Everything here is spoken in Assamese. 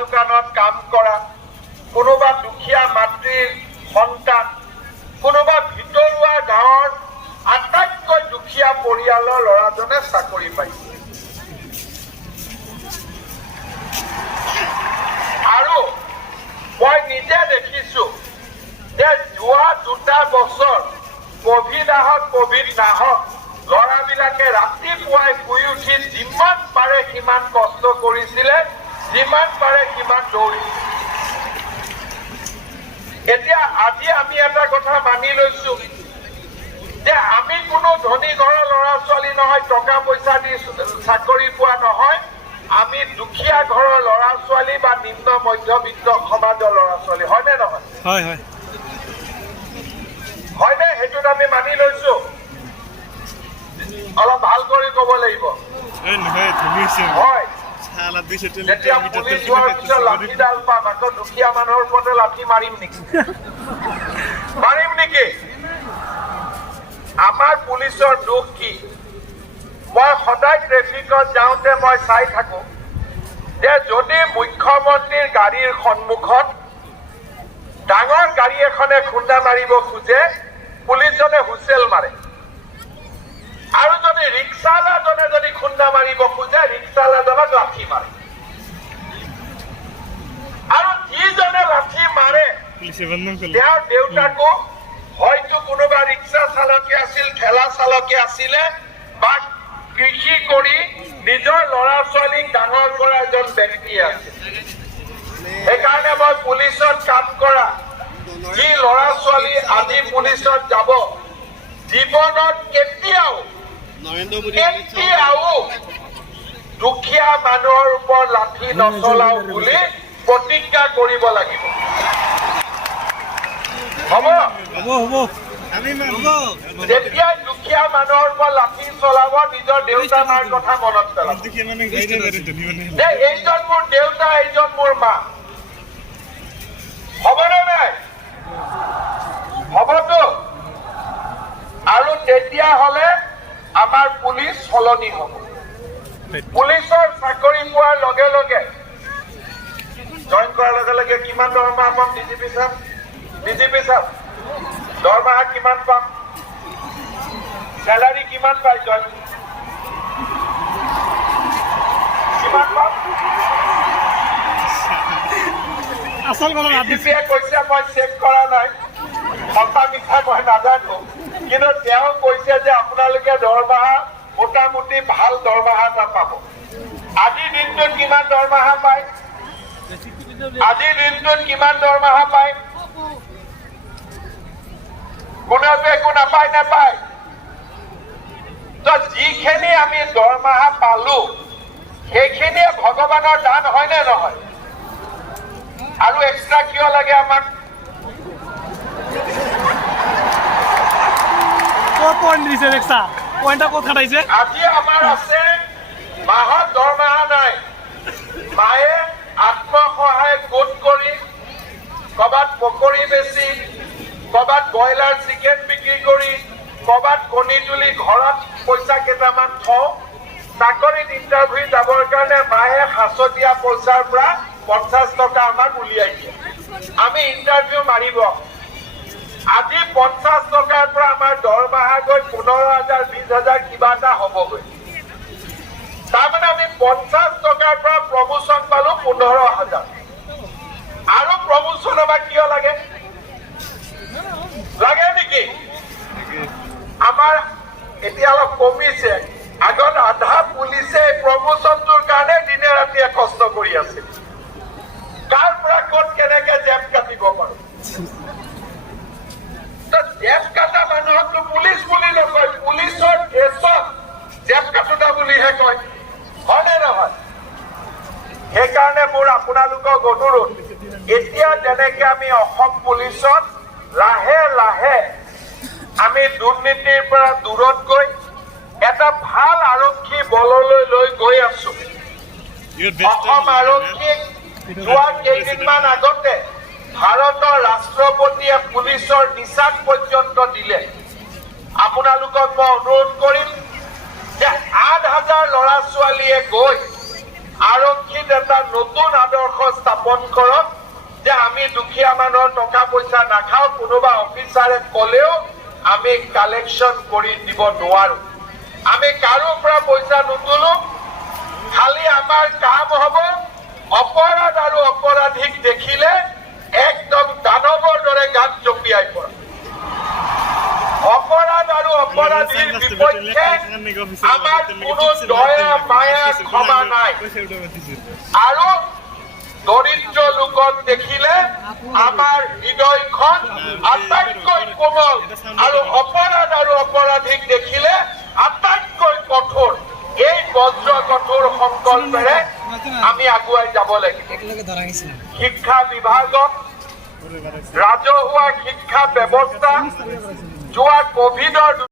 দোকানত কাম কৰা, কোনোবা দুখীয়া মাতৃৰ সন্তান, কোনোবা ভিতৰুৱা গাঁৱৰ আটাইতকৈ দুখীয়া পৰিয়ালৰ ল'ৰাজনে চাকৰি পাইছে। আৰু মই নিজে দেখিছো যে যোৱা 2টা বছৰ কভিড আহক কভিড নাহক ল'ৰাবিলাকে ৰাতিপুৱাই শুই উঠি যিমান পাৰে সিমান কষ্ট কৰিছিলে, যিমান পাৰে সিমান দৌৰিছিলে। এতিয়া আজি আমি এটা কথা মানি লৈছো যে আমি কোনো ধনী ঘৰৰ ল'ৰা ছোৱালী নহয়, টকা পইচা দি চাকৰি পোৱা নহয়, আমি দুখীয়া ঘৰৰ ল'ৰা ছোৱালী বা নিম্ন মধ্যবিত্ত সমাজৰ ল'ৰা ছোৱালী, হয়নে নহয়? হয় হয় হয়নে? সেইটোত আমি মানি লৈছো। অলপ ভাল কৰি ক'ব লাগিব। হয়, যেতিয়া পুলিচ হোৱাৰ পিছত লাঠিডাল পাম, আকৌ দুখীয়া মানুহৰ ওপৰতে লাঠি মাৰিম নেকি? মাৰিম নেকি? আমাৰ পুলিচৰ দুখ কি? মই সদায় ট্ৰেফিকত যাওঁতে মই চাই থাকো যে যদি মুখ্যমন্ত্ৰীৰ গাড়ীৰ সন্মুখত ডাঙৰ গাড়ী এখনে খুন্দা মাৰিব খোজে, পুলিচজনে হুইচেল মাৰে। আৰু যদি ৰিক্সাৱালাজনে যদি খুন্দা মাৰিব খোজে, ৰিক্সাৱালাজনক লাঠি মাৰে। আৰু যিজনে লাঠি মাৰে তেওঁৰ দেউতাকো হয়তো কোনোবা ৰিক্সা চালকে আছিল, ঠেলা চালকে আছিলে, বা কৃষি কৰি নিজৰ ল'ৰা ছোৱালীক ডাঙৰ কৰা এজন ব্যক্তি আছিল। সেইকাৰণে মই পুলিচত কাম কৰা যি ল'ৰা ছোৱালী আজি পুলিচত যাব, জীৱনত কেতিয়াও দুখীয়া মানুহৰ ওপৰত লাঠি নচলাও বুলি প্ৰতিজ্ঞা কৰিব লাগিব। হ'ব? যেতিয়াই দুখীয়া মানুহৰ ওপৰত লাঠি চলাব, নিজৰ দেউতা মাৰ কথা মনত পেলাব যে এইজন মোৰ দেউতা, এইজন মোৰ মা। হ'বনে নাই? হ'বতো? আৰু তেতিয়া হ'লে আমাৰ পুলিচ সলনি হ'ব। পুলিচৰ চাকৰি পোৱাৰ লগে লগে, জইন কৰাৰ লগে লগে কিমান দৰমহা পাম? ডিজিপি ছাৰ, দৰমহা কিমান পাম? চেলাৰী কিমান পাই? জইন কিমান পাম? ডিজিপিয়ে কৈছে মই চেক কৰা নাই, সঁচা মিছা মই নাজানো, কিন্তু তেওঁ কৈছে যে আপোনালোকে দৰমহা মোটামুটি ভাল দৰমহা এটা পাব। আজিৰ দিনটোত কিমান দৰমহা পায়? আজিৰ দিনটোত কিমান দৰমহা পায়? কোনোৱে একো নাপায়, নাপায়। যিখিনি আমি দৰমহা পালো সেইখিনিয়ে ভগৱানৰ দান, হয়নে নহয়? আৰু এক্সট্ৰা কিয় লাগে আমাক? আজি আমাৰ আছে মাহত দৰমহা নাই, মায়ে আত্মসহায়ক গোট কৰি কৰবাত পকৰি বেচি, কৰবাত ব্ৰইলাৰ চিকেন বিক্ৰী কৰি, কৰবাত কণী তুলি ঘৰত পইচা কেইটামান থওঁ, চাকৰিত ইণ্টাৰভিউ যাবৰ কাৰণে মায়ে সাঁচতীয়া পইচাৰ পৰা 50 টকা আমাক উলিয়াই দিয়ে। আমি ইণ্টাৰভিউ মাৰিব, আজি 50 টকাৰ পৰা আমাৰ দৰমহা গৈ 15,000 20,000 কিবা এটা হ'বগৈ। তাৰমানে আমি 50 টকাৰ পৰা প্ৰমোচন পালো 15,000। আৰু প্ৰমোচন আমাক কিয় লাগে? লাগে নেকি? আমাৰ এতিয়া অলপ কমিছে, আগত আধা পুলিচে প্ৰমোচনটোৰ কাৰণে দিনে ৰাতিয়ে কষ্ট কৰি আছিল। কাৰ পৰা ক'ত কেনেকে জেপ কাটিব পাৰো? জেপ কাটা মানুহকতো পুলিচ বুলি নকয়, পুলিচৰ ড্ৰেছত জেপ কাটোতা বুলিহে কয়, হয়নে নহয়? সেইকাৰণে মোৰ আপোনালোকক অনুৰোধ, এতিয়া যেনেকে আমি অসম পুলিচত লাহে লাহে আমি দুৰ্নীতিৰ পৰা দূৰত গৈ এটা ভাল আৰক্ষী বললৈ লৈ গৈ আছো। অসম আৰক্ষীক যোৱা কেইদিনমান আগতে ভাৰতৰ ৰাষ্ট্ৰপতিয়ে পুলিচৰ নিচাক পৰ্যন্ত দিলে। আপোনালোকক মই অনুৰোধ কৰিম যে 8,000 ল'ৰা ছোৱালীয়ে গৈ আৰক্ষীত এটা নতুন আদৰ্শ স্থাপন কৰক যে আমি দুখীয়া মানুহৰ টকা পইচা নাখাওঁ, কোনোবা অফিচাৰে ক'লেও আমি কালেকশ্যন কৰি দিব নোৱাৰো। আমি কাৰো পৰা পইচা নুতুলো, খালি আমাৰ কাম হ'ব অপৰাধ আৰু অপৰাধীক দেখিলে একদম দানৱৰ দৰে গাত জঁপিয়াই পৰা। অপৰাধ আৰু অপৰাধীৰ বিপক্ষে আমাৰ কোনো দয়া মায়া ক্ষমা নাই। আৰু দৰিদ্ৰ লোকক দেখিলে আমাৰ হৃদয়খন আটাইতকৈ কোমল, আৰু অপৰাধ আৰু অপৰাধীক দেখিলে আটাইতকৈ কঠোৰ। এই বজ্ৰ কঠোৰ সংকল্পেৰে আমি আগুৱাই যাব লাগিব। শিক্ষা বিভাগক ৰাজহুৱা শিক্ষা ব্যৱস্থা যোৱা কোভিডৰ